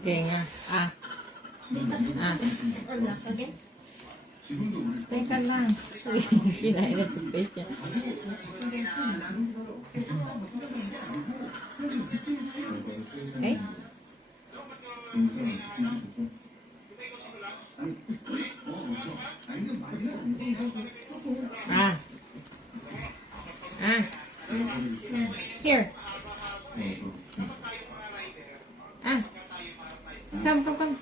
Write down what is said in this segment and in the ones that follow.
Okay nga. Teka lang. Kinain na toothpaste niya. Okay? Here. Come.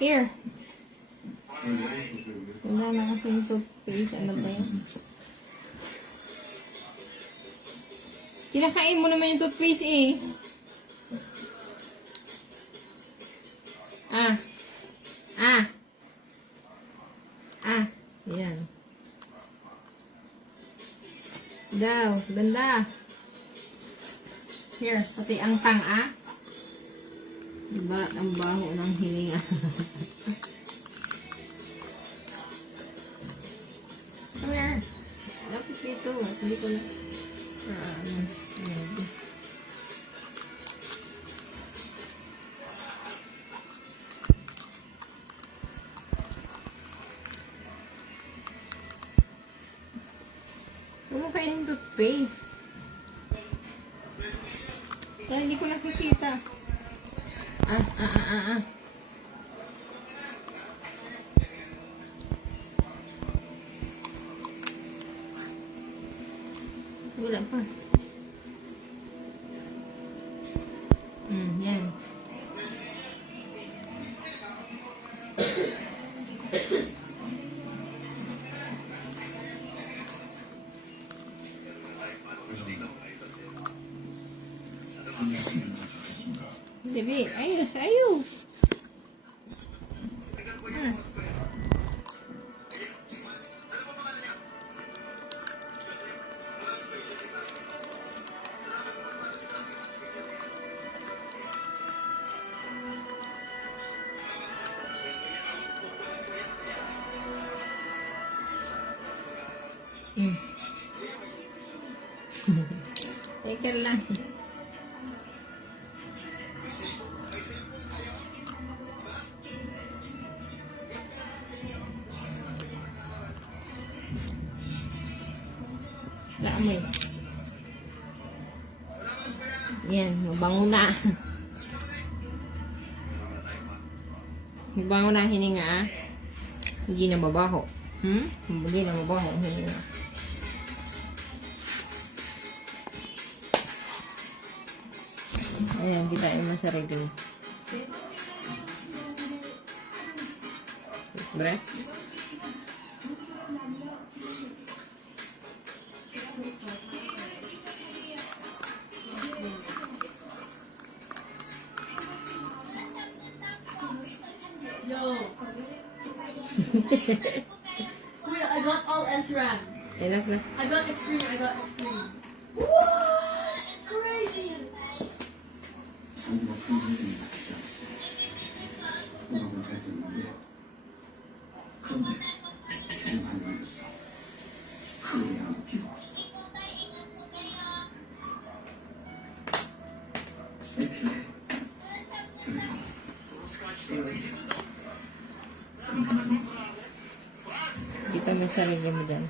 Here. Wala na kasing toothpaste. Ano ba yun? Kinakain mo naman yung toothpaste eh. Yan. Daw, ganda. Here, pati ang tang Diba, ang baho ng hininga. Come here. Lapit dito. Hindi ko na... Ano kayo ng toothpaste? Kaya hindi ko nakikita. Wala pa. Yan. Baby, ayos. Teka lang. Amoy. Yan, mabango na. Mabango na hininga. Hindi na mabaho. Hindi na mabaho hininga. Ayan, kitain mo sarili. Breast. Yo. Kuya, I got all SRAM. Enough na. I got extreme. What? Crazy. Kita mo sarili mo dyan.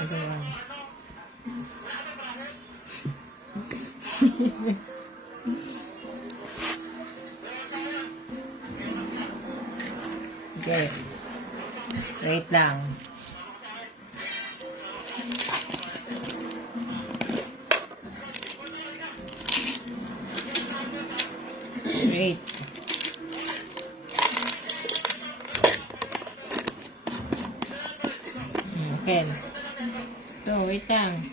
Ano lang. Okay. Wait lang. Wait. Okay. So, wait lang.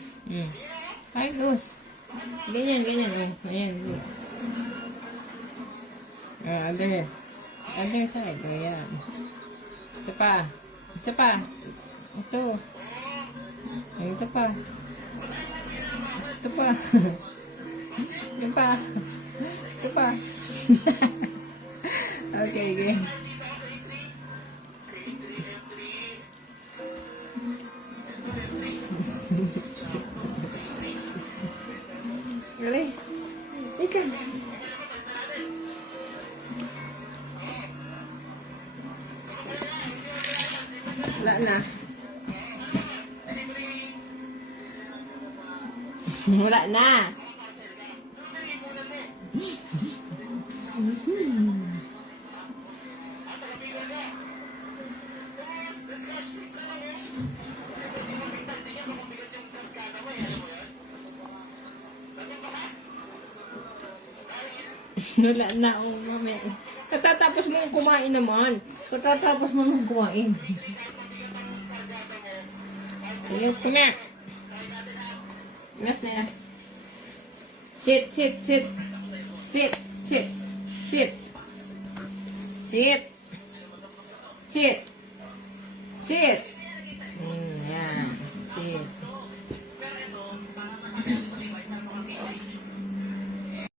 Ay, loose. Ganyan. Ayan, loose. Other side. Ayan. Ito pa. Ito. Ito pa. Okay, game. Wala na. Wala na. Wala na, oh, mamaya. Katatapos mo kumain naman. Katatapos mo nang kumain. Ayaw ko na. Enough na yan. Sit, sit, sit. Sit, sit, sit. Sit. Sit. Sit.